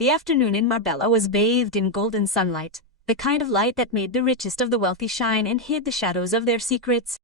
The afternoon in Marbella was bathed in golden sunlight, the kind of light that made the richest of the wealthy shine and hid the shadows of their secrets.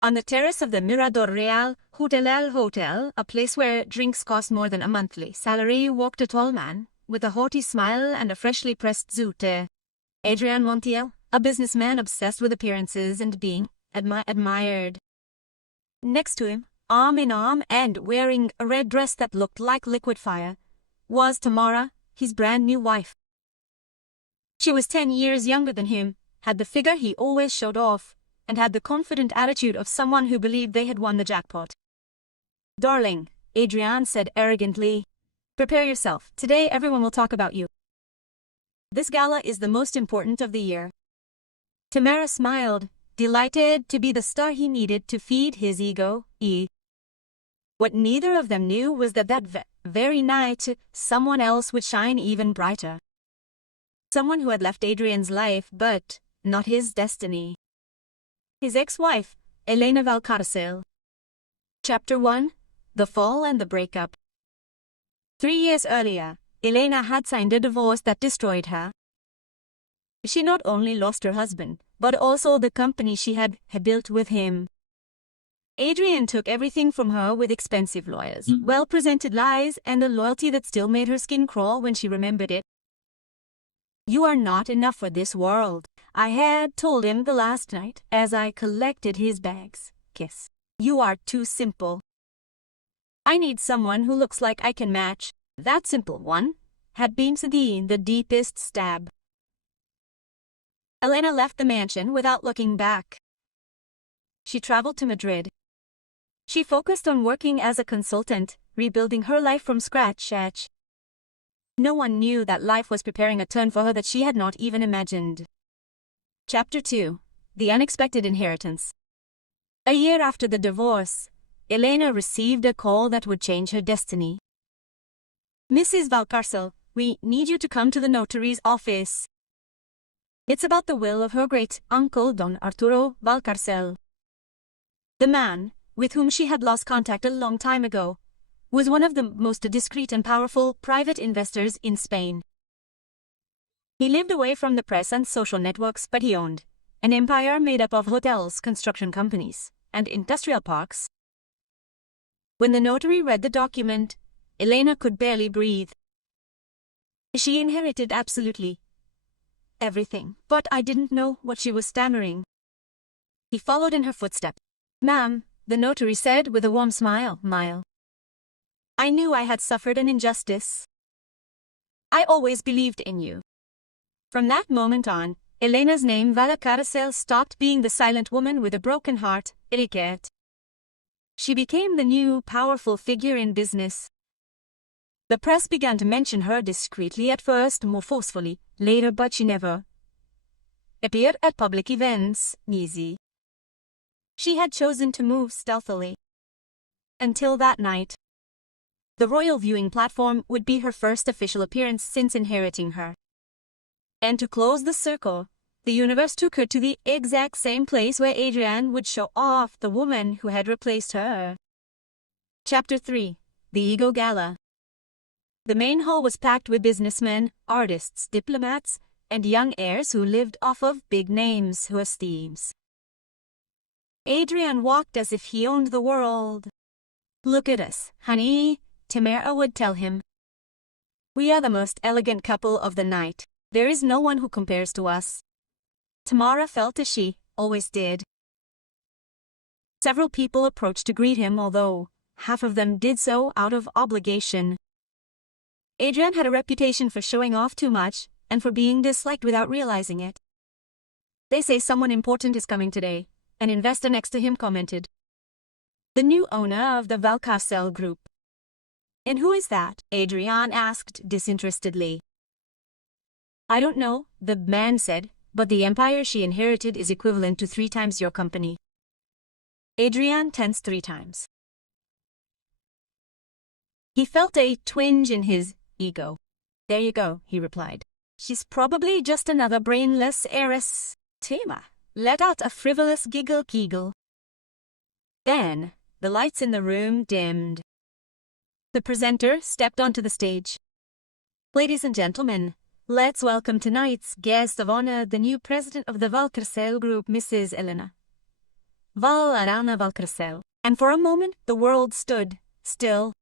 On the terrace of the Mirador Real Hotel, a place where drinks cost more than a monthly salary, walked a tall man, with a haughty smile and a freshly pressed zoot. Adrián Montiel, a businessman obsessed with appearances and being admired. Next to him, arm in arm and wearing a red dress that looked like liquid fire, was Tamara, his brand new wife. She was 10 years younger than him, had the figure he always showed off, and had the confident attitude of someone who believed they had won the jackpot. "Darling," Adrián said arrogantly, "prepare yourself. Today everyone will talk about you. This gala is the most important of the year." Tamara smiled, delighted to be the star he needed to feed his ego. What neither of them knew was that very night, someone else would shine even brighter. Someone who had left Adrián's life, but not his destiny. His ex-wife, Elena Valcarcel. Chapter 1: The Fall and the Breakup. 3 years earlier, Elena had signed a divorce that destroyed her. She not only lost her husband, but also the company she had built with him. Adrián took everything from her with expensive lawyers, well-presented lies, and a loyalty that still made her skin crawl when she remembered it. "You are not enough for this world," I had told him the last night as I collected his bags. "Kiss. You are too simple. I need someone who looks like I can match." That simple one had been the deepest stab. Elena left the mansion without looking back. She traveled to Madrid. She focused on working as a consultant, rebuilding her life from scratch. No one knew that life was preparing a turn for her that she had not even imagined. Chapter 2: The Unexpected Inheritance. A year after the divorce, Elena received a call that would change her destiny. "Mrs. Valcarcel, we need you to come to the notary's office. It's about the will of her great-uncle Don Arturo Valcarcel." The man, with whom she had lost contact a long time ago, was one of the most discreet and powerful private investors in Spain. He lived away from the press and social networks, but he owned an empire made up of hotels, construction companies, and industrial parks. When the notary read the document, Elena could barely breathe. She inherited absolutely everything, but I didn't know what she was stammering. He followed in her footsteps. "Ma'am," the notary said with a warm smile. "I knew I had suffered an injustice. I always believed in you." From that moment on, Elena's name Valcarcel stopped being the silent woman with a broken heart, Etiquette. She became the new, powerful figure in business. The press began to mention her discreetly at first, more forcefully later, but she never appeared at public events. Easy. She had chosen to move stealthily. Until that night. The royal viewing platform would be her first official appearance since inheriting her. And to close the circle, the universe took her to the exact same place where Adrián would show off the woman who had replaced her. Chapter 3: The Ego Gala. The main hall was packed with businessmen, artists, diplomats, and young heirs who lived off of big names who esteems. Adrián walked as if he owned the world. "Look at us, honey," Tamara would tell him. "We are the most elegant couple of the night. There is no one who compares to us." Tamara felt as she always did. Several people approached to greet him, although half of them did so out of obligation. Adrián had a reputation for showing off too much, and for being disliked without realizing it. "They say someone important is coming today," an investor next to him commented. "The new owner of the Valcarcel Group." "And who is that?" Adrián asked disinterestedly. "I don't know," the man said, "but the empire she inherited is equivalent to 3 times your company." Adrián tensed 3 times. He felt a twinge in his ego. "There you go," he replied. "She's probably just another brainless heiress." Tima let out a frivolous giggle. Then, the lights in the room dimmed. The presenter stepped onto the stage. Ladies and gentlemen, let's welcome tonight's guest of honor, the new president of the Valcarcel Group, Mrs. Elena Arana Valcarcel. And for a moment, the world stood still.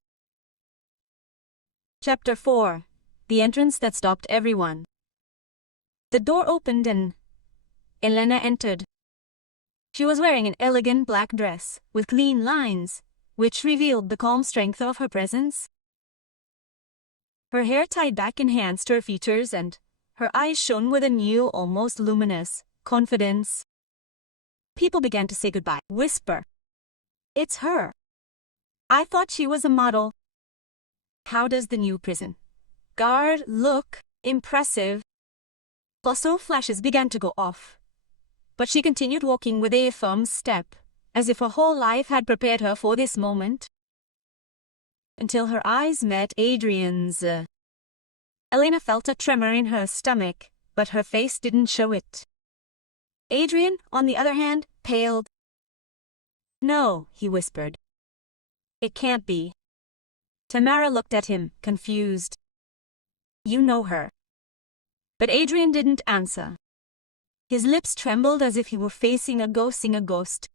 Chapter 4. The entrance that stopped everyone. The door opened and Elena entered. She was wearing an elegant black dress with clean lines, which revealed the calm strength of her presence. Her hair tied back enhanced her features, and her eyes shone with a new, almost luminous confidence. People began to say goodbye, whisper, "It's her. I thought she was a model. How does the new prison guard look? Impressive." Also, flashes began to go off, but she continued walking with a firm step, as if her whole life had prepared her for this moment. Until her eyes met Adrian's. Elena felt a tremor in her stomach, but her face didn't show it. Adrian, on the other hand, paled. "No," he whispered. "It can't be." Tamara looked at him, confused. "You know her." But Adrian didn't answer. His lips trembled as if he were facing a ghost.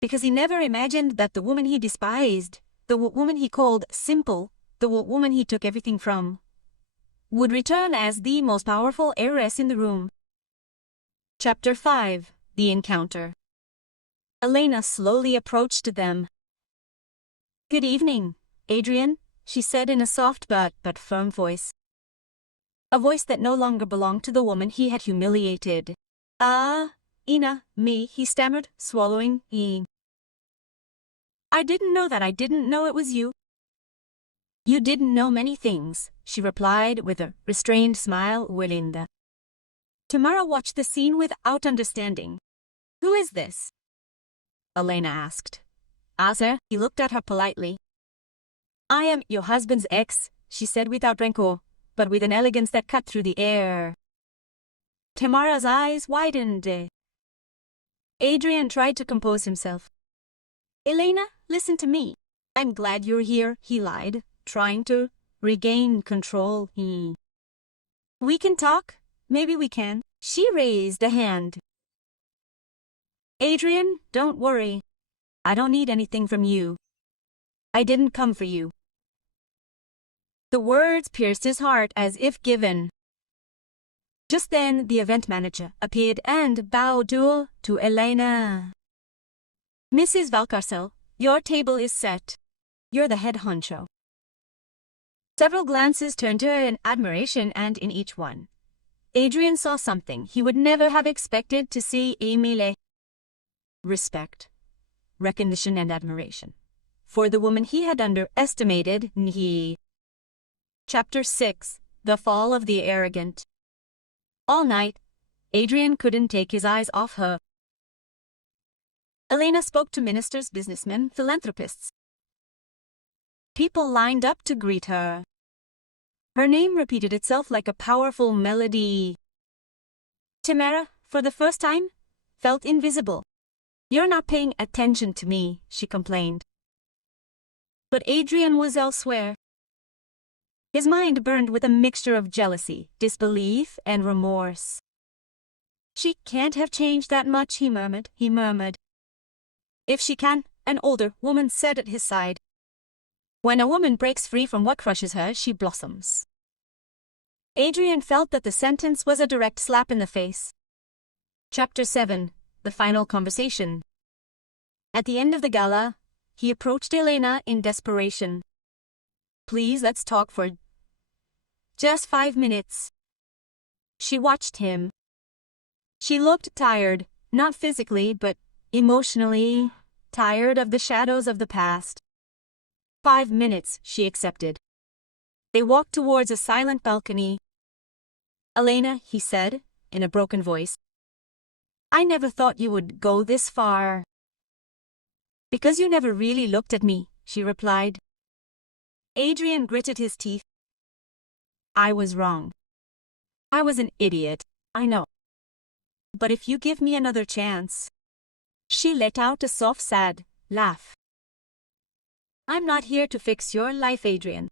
Because he never imagined that the woman he despised, the woman he called simple, the woman he took everything from, would return as the most powerful heiress in the room. Chapter 5. The Encounter. Elena slowly approached them. "Good evening, Adrian," she said in a soft but firm voice. A voice that no longer belonged to the woman he had humiliated. Me," he stammered, swallowing. I didn't know it was you." "You didn't know many things," she replied with a restrained smile, Welinda. Tamara watched the scene without understanding. "Who is this?" Elena asked. "Asa," he looked at her politely. "I am your husband's ex," she said without rancor, but with an elegance that cut through the air. Tamara's eyes widened. Adrian tried to compose himself. "Elena, listen to me. I'm glad you're here," he lied, trying to regain control. "We can talk. Maybe we can." She raised a hand. "Adrian, don't worry. I don't need anything from you. I didn't come for you." The words pierced his heart as if given. Just then, the event manager appeared and bowed to Elena. "Mrs. Valcarcel, your table is set. You're the head honcho." Several glances turned to her in admiration, and in each one, Adrian saw something he would never have expected to see. Emile. Respect, recognition, and admiration for the woman he had underestimated. Chapter 6. The Fall of the Arrogant. All night, Adrian couldn't take his eyes off her. Elena spoke to ministers, businessmen, philanthropists. People lined up to greet her. Her name repeated itself like a powerful melody. Tamara, for the first time, felt invisible. "You're not paying attention to me," she complained. But Adrian was elsewhere. His mind burned with a mixture of jealousy, disbelief, and remorse. "She can't have changed that much," he murmured. "If she can," an older woman said at his side. "When a woman breaks free from what crushes her, she blossoms." Adrian felt that the sentence was a direct slap in the face. Chapter 7. The Final Conversation. At the end of the gala, he approached Elena in desperation. "Please, let's talk for just 5 minutes." She watched him. She looked tired, not physically, but emotionally, tired of the shadows of the past. 5 minutes, she accepted. They walked towards a silent balcony. "Elena," he said, in a broken voice, "I never thought you would go this far." "Because you never really looked at me," she replied. Adrian gritted his teeth. "I was wrong. I was an idiot, I know. But if you give me another chance..." She let out a soft, sad laugh. "I'm not here to fix your life, Adrian.